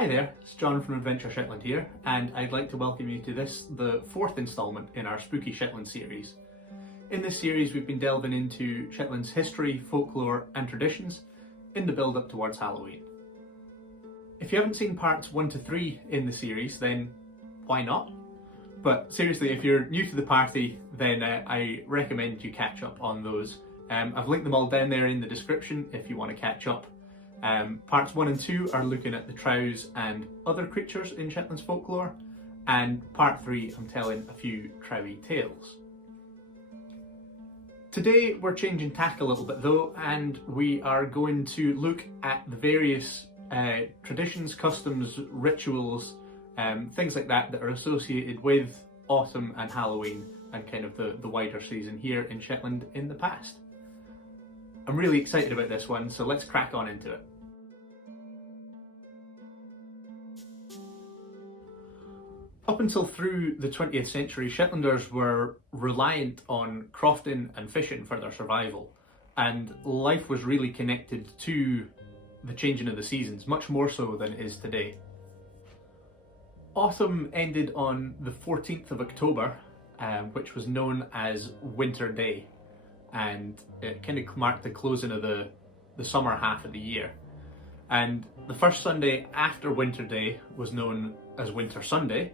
Hi there, it's John from Adventure Shetland here, and I'd like to welcome you to this, the fourth instalment in our Spooky Shetland series. In this series we've been delving into Shetland's history, folklore and traditions in the build up towards Halloween. If you haven't seen parts 1 to 3 in the series, then why not? But seriously, if you're new to the party, then I recommend you catch up on those. I've linked them all down there in the description if you want to catch up. Parts 1 and 2 are looking at the Trows and other creatures in Shetland's folklore, and part 3 I'm telling a few Trowy tales. Today we're changing tack a little bit though, and we are going to look at the various traditions, customs, rituals, things like that that are associated with autumn and Halloween and kind of the wider season here in Shetland in the past. I'm really excited about this one, so let's crack on into it. Up until through the 20th century, Shetlanders were reliant on crofting and fishing for their survival, and life was really connected to the changing of the seasons, much more so than it is today. Autumn ended on the 14th of October, which was known as Winter Day, and it kind of marked the closing of the summer half of the year. And the first Sunday after Winter Day was known as Winter Sunday.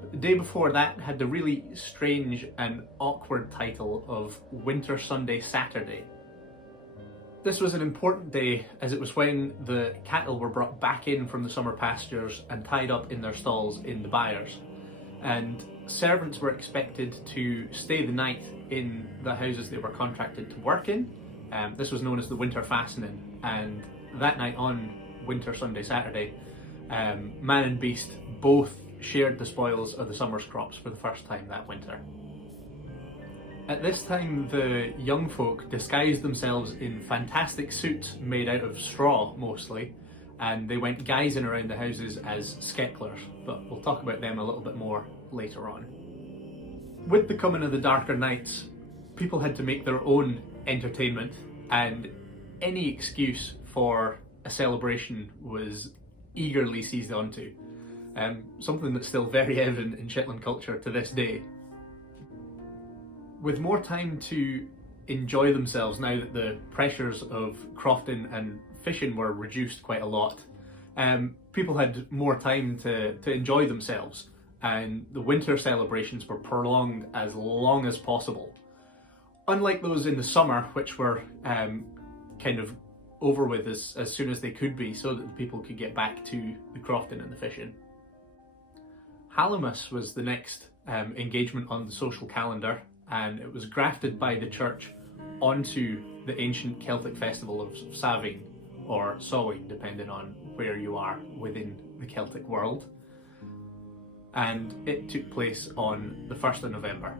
But the day before that had the really strange and awkward title of Winter Sunday Saturday. This was an important day as it was when the cattle were brought back in from the summer pastures and tied up in their stalls in the byres. And servants were expected to stay the night in the houses they were contracted to work in. This was known as the winter fastening, and that night on Winter Sunday Saturday, man and beast both shared the spoils of the summer's crops for the first time that winter. At this time, the young folk disguised themselves in fantastic suits made out of straw mostly, and they went guising around the houses as Skecklers, but we'll talk about them a little bit more later on. With the coming of the darker nights, people had to make their own entertainment, and any excuse for a celebration was eagerly seized onto. Something that's still very evident in Shetland culture to this day. With more time to enjoy themselves now that the pressures of crofting and fishing were reduced quite a lot, people had more time to enjoy themselves, and the winter celebrations were prolonged as long as possible. Unlike those in the summer, which were kind of over with as soon as they could be, so that the people could get back to the crofting and the fishing. Hallowe'en was the next engagement on the social calendar, and it was grafted by the church onto the ancient Celtic festival of Samhain, or Samhain, depending on where you are within the Celtic world. And it took place on the 1st of November.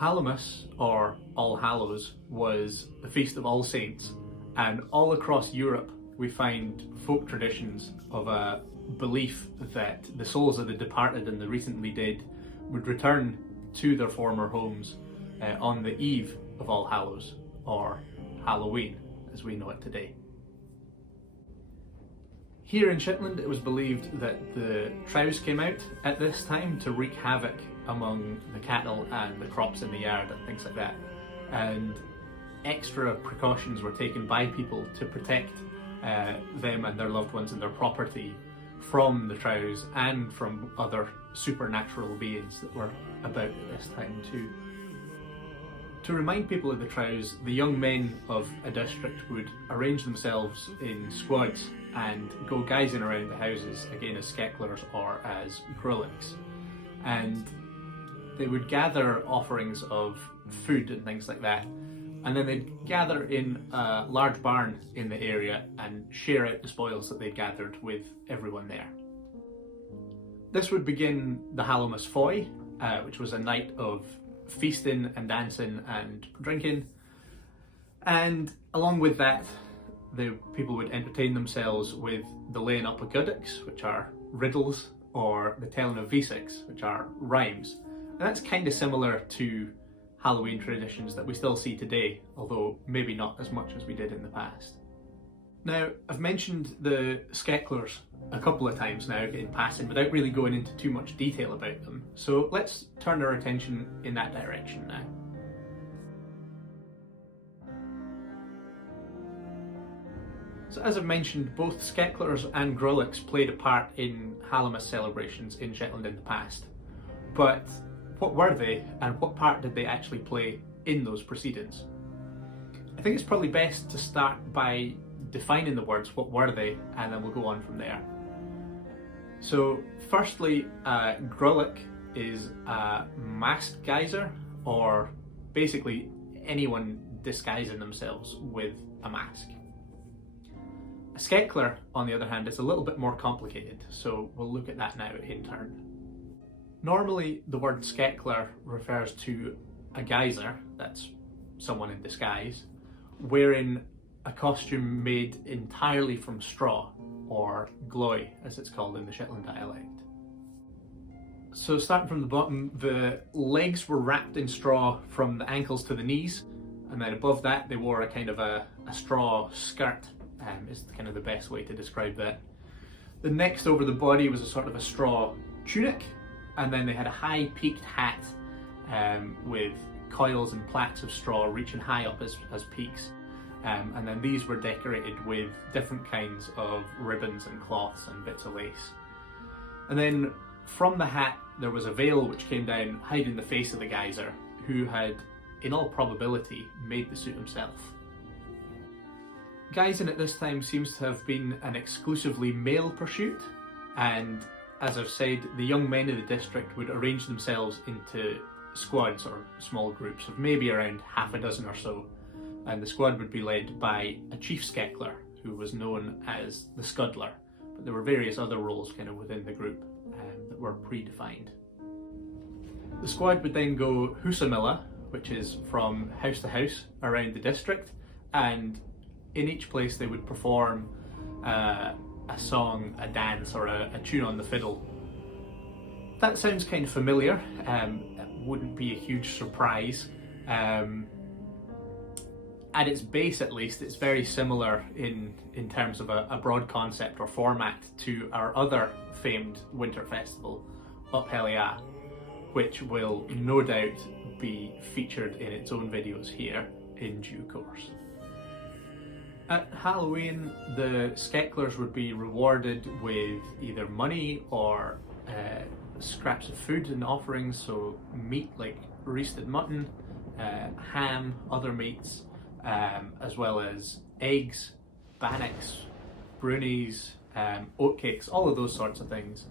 Hallowe'en, or All Hallows, was the feast of All Saints, and all across Europe we find folk traditions of a belief that the souls of the departed and the recently dead would return to their former homes on the eve of All Hallows, or Halloween as we know it today. Here in Shetland it was believed that the Trows came out at this time to wreak havoc among the cattle and the crops in the yard and things like that, and extra precautions were taken by people to protect them and their loved ones and their property from the Trows and from other supernatural beings that were about at this time too. To remind people of the Trows, the young men of a district would arrange themselves in squads and go guising around the houses, again as Skecklers or as Grulliks, and they would gather offerings of food and things like that, and then they'd gather in a large barn in the area and share out the spoils that they'd gathered with everyone there. This would begin the Hallowe'en Foy, which was a night of feasting and dancing and drinking, and along with that the people would entertain themselves with the laying up of goodicks, which are riddles, or the telling of viseks, which are rhymes. And that's kind of similar to Halloween traditions that we still see today, although maybe not as much as we did in the past. Now, I've mentioned the Skecklers a couple of times now in passing without really going into too much detail about them, so let's turn our attention in that direction now. So as I've mentioned, both Skecklers and Grolix played a part in Halloween celebrations in Shetland in the past, but what were they and what part did they actually play in those proceedings? I think it's probably best to start by defining the words, what were they, and then we'll go on from there. So firstly, Grolix is a masked geyser, or basically anyone disguising themselves with a mask. A Skeckler, on the other hand, is a little bit more complicated, so we'll look at that now in turn. Normally, the word Skeckler refers to a geyser, that's someone in disguise, wearing a costume made entirely from straw, or gloy as it's called in the Shetland dialect. So starting from the bottom, the legs were wrapped in straw from the ankles to the knees, and then above that they wore a kind of a straw skirt, is kind of the best way to describe that. The next over the body was a sort of a straw tunic, and then they had a high peaked hat with coils and plaits of straw reaching high up as peaks. And then these were decorated with different kinds of ribbons and cloths and bits of lace. And then from the hat there was a veil which came down hiding the face of the geyser, who had, in all probability, made the suit himself. Geysing at this time seems to have been an exclusively male pursuit, and as I've said, the young men of the district would arrange themselves into squads or small groups of maybe around half a dozen or so, and the squad would be led by a chief Skeckler, who was known as the Scuddler, but there were various other roles kind of within the group that were predefined. The squad would then go Husamilla, which is from house to house around the district, and in each place they would perform a song, a dance, or a tune on the fiddle. That sounds kind of familiar, it wouldn't be a huge surprise. At its base at least, it's very similar in terms of a broad concept or format to our other famed winter festival, Up Helia, which will no doubt be featured in its own videos here in due course. At Halloween, the Skecklers would be rewarded with either money or scraps of food and offerings, so meat like roasted mutton, ham, other meats, as well as eggs, bannocks, brownies, oatcakes, all of those sorts of things.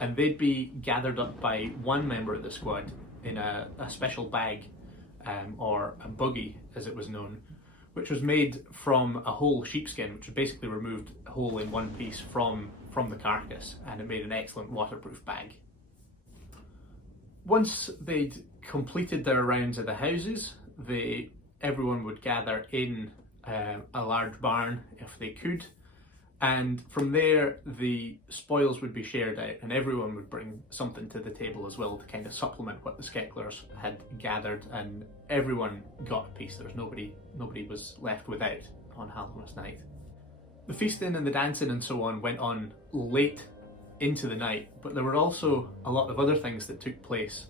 And they'd be gathered up by one member of the squad in a special bag, or a buggy as it was known, which was made from a whole sheepskin, which was basically removed whole in one piece from the carcass, and it made an excellent waterproof bag. Once they'd completed their rounds of the houses, everyone would gather in a large barn if they could, and from there the spoils would be shared out, and everyone would bring something to the table as well to kind of supplement what the Skecklers had gathered, and everyone got a piece. There was nobody was left without on Halloween night. The feasting and the dancing and so on went on late into the night, but there were also a lot of other things that took place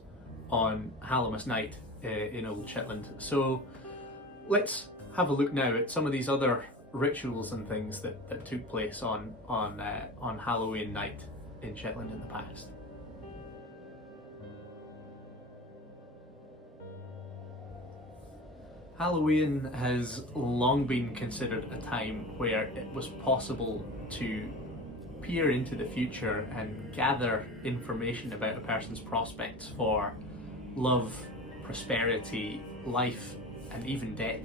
on Halloween night in Old Shetland. So let's have a look now at some of these other rituals and things that took place on Halloween night in Shetland in the past. Halloween has long been considered a time where it was possible to peer into the future and gather information about a person's prospects for love, prosperity, life, and even death.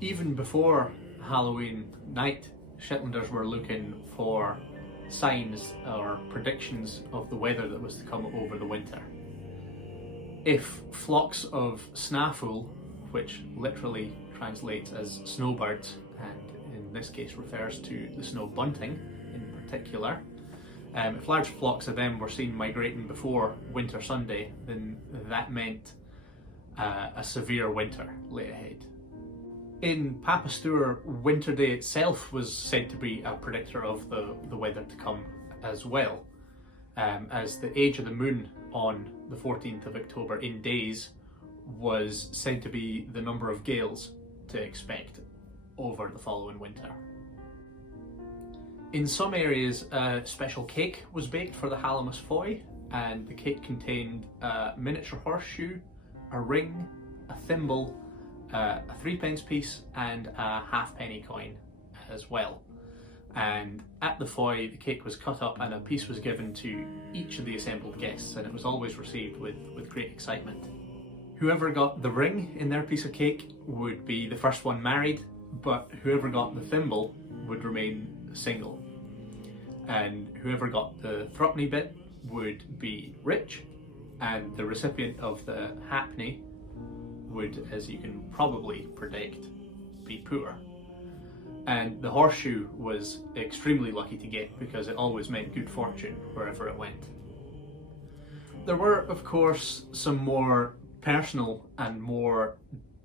Even before Halloween night, Shetlanders were looking for signs or predictions of the weather that was to come over the winter. If flocks of snaffle, which literally translates as snowbirds, and in this case refers to the snow bunting in particular, if large flocks of them were seen migrating before Winter Sunday, then that meant a severe winter lay ahead. In Papastur, Winter Day itself was said to be a predictor of the weather to come as well, as the age of the moon on the 14th of October in days was said to be the number of gales to expect over the following winter. In some areas, a special cake was baked for the Halloween foy, and the cake contained a miniature horseshoe, a ring, a thimble, a 3p piece and a halfpenny coin as well. And at the foy, the cake was cut up and a piece was given to each of the assembled guests, and it was always received with great excitement. Whoever got the ring in their piece of cake would be the first one married, but whoever got the thimble would remain single. And whoever got the threepenny bit would be rich, and the recipient of the halfpenny would, as you can probably predict, be poor. And the horseshoe was extremely lucky to get because it always meant good fortune wherever it went. There were, of course, some more personal and more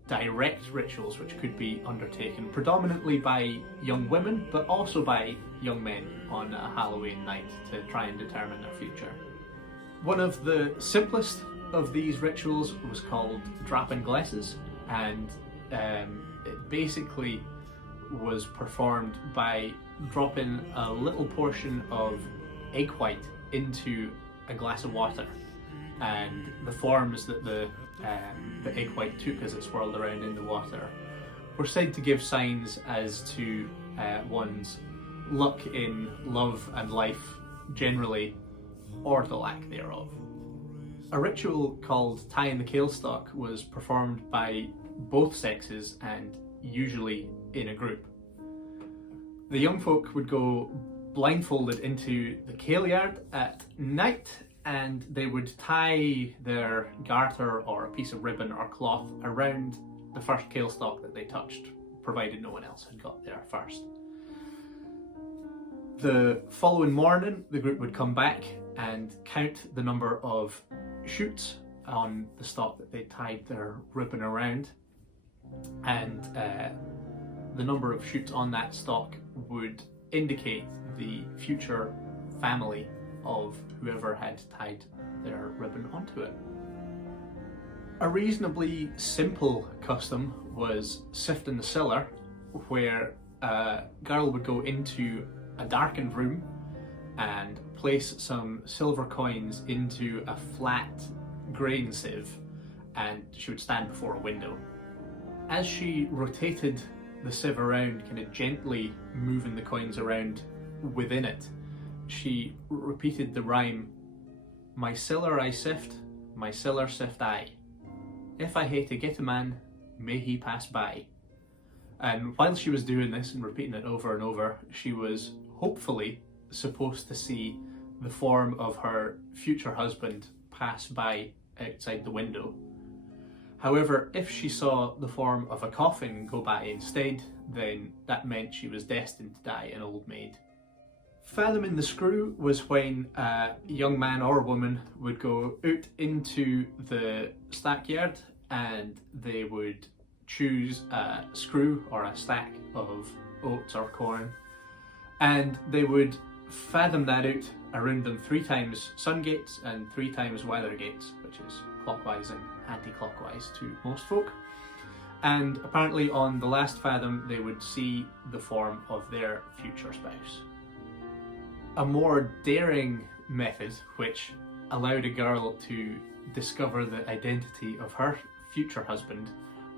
direct rituals which could be undertaken predominantly by young women, but also by young men on a Halloween night to try and determine their future. One of the simplest of these rituals was called Drappin Glesses, and it basically was performed by dropping a little portion of egg white into a glass of water, and the forms that the egg white took as it swirled around in the water were said to give signs as to one's luck in love and life generally, or the lack thereof. A ritual called tying the kailstock was performed by both sexes and usually in a group. The young folk would go blindfolded into the kailyard at night, and they would tie their garter or a piece of ribbon or cloth around the first kailstock that they touched, provided no one else had got there first. The following morning, the group would come back and count the number of shoots on the stalk that they tied their ribbon around, and the number of shoots on that stalk would indicate the future family of whoever had tied their ribbon onto it. A reasonably simple custom was sifting the cellar, where a girl would go into a darkened room and place some silver coins into a flat grain sieve, and she would stand before a window. As she rotated the sieve around, kind of gently moving the coins around within it, she repeated the rhyme, "My siller I sift, my siller sift I. If I hae to get a man, may he pass by." And while she was doing this and repeating it over and over, she was hopefully supposed to see the form of her future husband pass by outside the window. However, if she saw the form of a coffin go by instead, then that meant she was destined to die an old maid. Fathoming the screw was when a young man or woman would go out into the stackyard and they would choose a screw or a stack of oats or corn, and they would fathom that out around them 3 times sun gates and 3 times weather gates, which is clockwise and anti-clockwise to most folk. And apparently on the last fathom they would see the form of their future spouse. A more daring method, which allowed a girl to discover the identity of her future husband,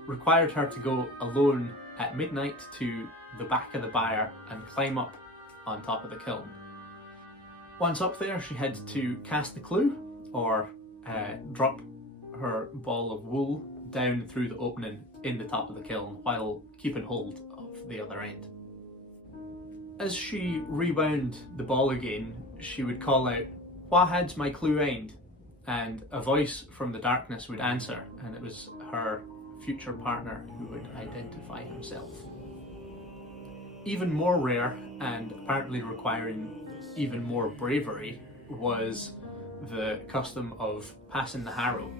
required her to go alone at midnight to the back of the byre and climb up on top of the kiln. Once up there, she had to cast the clue, or drop her ball of wool down through the opening in the top of the kiln while keeping hold of the other end. As she rewound the ball again, she would call out, "Wha had's my clue end?" And a voice from the darkness would answer, and it was her future partner who would identify himself. Even more rare, and apparently requiring even more bravery, was the custom of passing the harrow,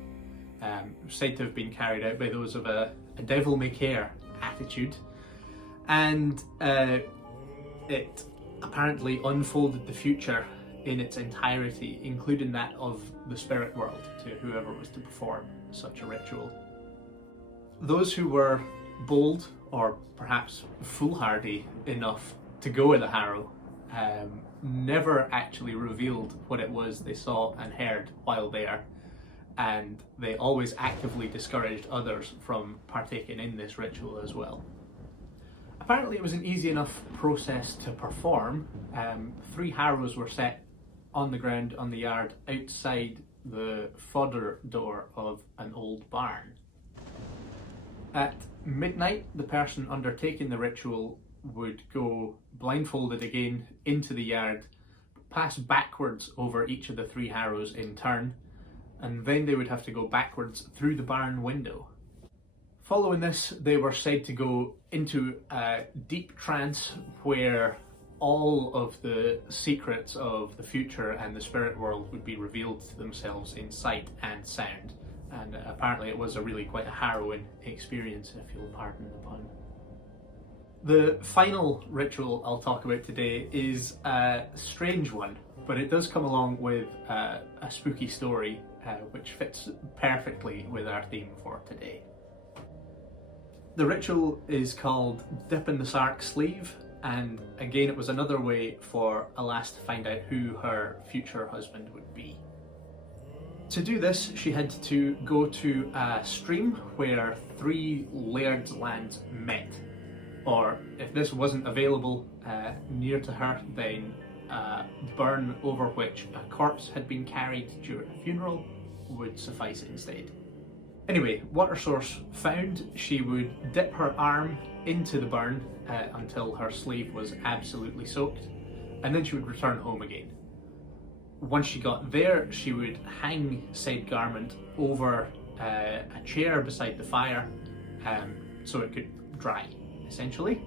said to have been carried out by those of a devil may care, attitude, and it apparently unfolded the future in its entirety, including that of the spirit world, to whoever was to perform such a ritual. Those who were bold, or perhaps foolhardy enough to go in the Harrow, never actually revealed what it was they saw and heard while there, and they always actively discouraged others from partaking in this ritual as well. Apparently it was an easy enough process to perform. 3 harrows were set on the ground on the yard outside the fodder door of an old barn. At midnight, the person undertaking the ritual would go blindfolded again into the yard, pass backwards over each of the 3 harrows in turn, and then they would have to go backwards through the barn window. Following this, they were said to go into a deep trance where all of the secrets of the future and the spirit world would be revealed to themselves in sight and sound. And apparently it was quite a harrowing experience, if you'll pardon the pun. The final ritual I'll talk about today is a strange one, but it does come along with a spooky story, which fits perfectly with our theme for today. The ritual is called Dipping the Sark Sleeve, and again it was another way for a lass to find out who her future husband would be. To do this, she had to go to a stream where 3 lairds' lands met, or if this wasn't available near to her, then a burn over which a corpse had been carried during a funeral would suffice instead. Anyway, water source found, she would dip her arm into the burn until her sleeve was absolutely soaked, and then she would return home again. Once she got there, she would hang said garment over a chair beside the fire so it could dry, essentially.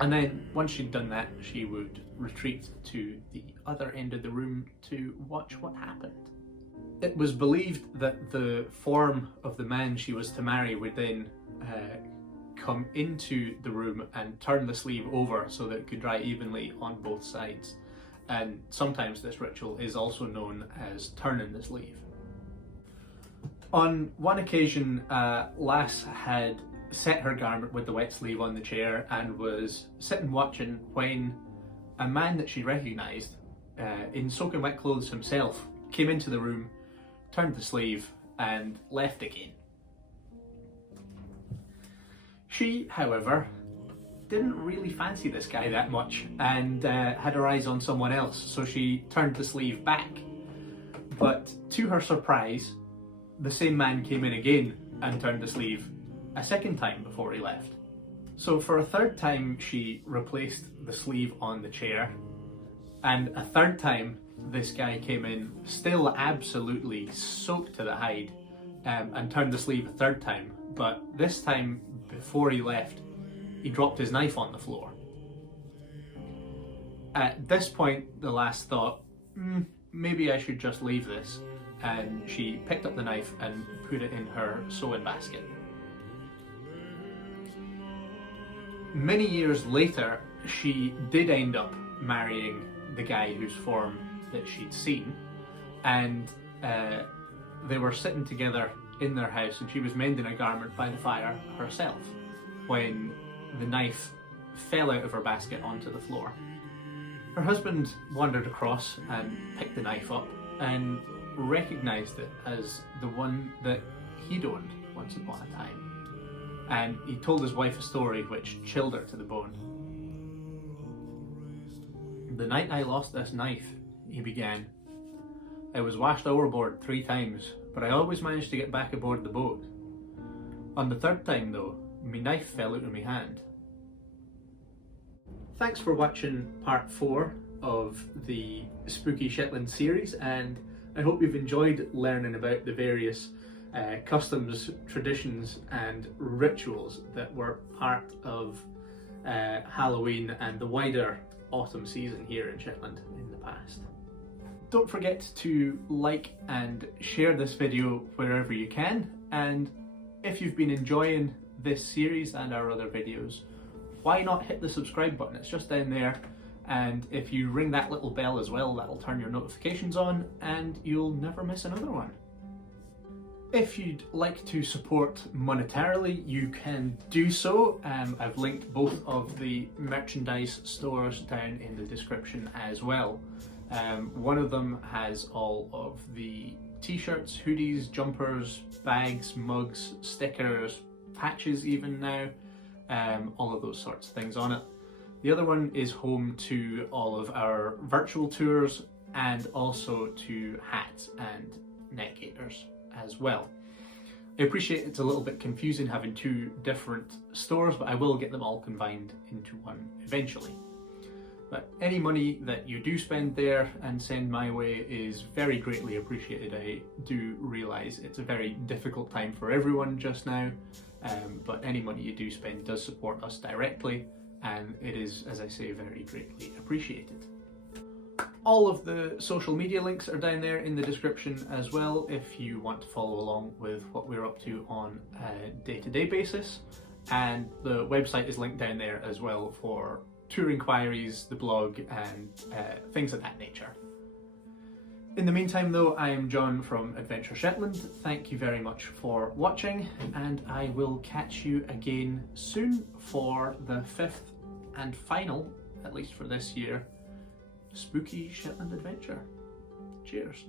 And then once she'd done that, she would retreat to the other end of the room to watch what happened. It was believed that the form of the man she was to marry would then come into the room and turn the sleeve over so that it could dry evenly on both sides. And sometimes this ritual is also known as turning the sleeve. On one occasion, a lass had set her garment with the wet sleeve on the chair and was sitting watching when a man that she recognised, in soaking wet clothes himself, came into the room, turned the sleeve and left again. She, however, didn't really fancy this guy that much and had her eyes on someone else, so she turned the sleeve back. But to her surprise, the same man came in again and turned the sleeve a second time before he left. So for a third time she replaced the sleeve on the chair, and a third time this guy came in still absolutely soaked to the hide and turned the sleeve a third time, but this time before he left he dropped his knife on the floor. At this point the lass thought, maybe I should just leave this, and she picked up the knife and put it in her sewing basket. Many years later, she did end up marrying the guy whose form that she'd seen, and they were sitting together in their house, and she was mending a garment by the fire herself when the knife fell out of her basket onto the floor. Her husband wandered across and picked the knife up and recognised it as the one that he'd owned once upon a time. And he told his wife a story which chilled her to the bone. "The night I lost this knife," he began, "I was washed overboard 3 times, but I always managed to get back aboard the boat. On the 3rd time though, my knife fell out of my hand." Thanks for watching part 4 of the Spooky Shetland series, and I hope you've enjoyed learning about the various customs, traditions and rituals that were part of Halloween and the wider autumn season here in Shetland in the past. Don't forget to like and share this video wherever you can, and if you've been enjoying this series and our other videos, why not hit the subscribe button? It's just down there, and if you ring that little bell as well, that'll turn your notifications on and you'll never miss another one. If you'd like to support monetarily, you can do so. I've linked both of the merchandise stores down in the description as well. One of them has all of the t-shirts, hoodies, jumpers, bags, mugs, stickers, patches even now, all of those sorts of things on it. The other one is home to all of our virtual tours and also to hats and neck gaiters as well. I appreciate it's a little bit confusing having two different stores, but I will get them all combined into one eventually. But any money that you do spend there and send my way is very greatly appreciated. I do realise it's a very difficult time for everyone just now, but any money you do spend does support us directly, and it is, as I say, very greatly appreciated. All of the social media links are down there in the description as well if you want to follow along with what we're up to on a day-to-day basis, and the website is linked down there as well for tour inquiries, the blog, and things of that nature. In the meantime though, I am John from Adventure Shetland. Thank you very much for watching, and I will catch you again soon for the 5th and final, at least for this year, Spooky Shetland adventure. Cheers.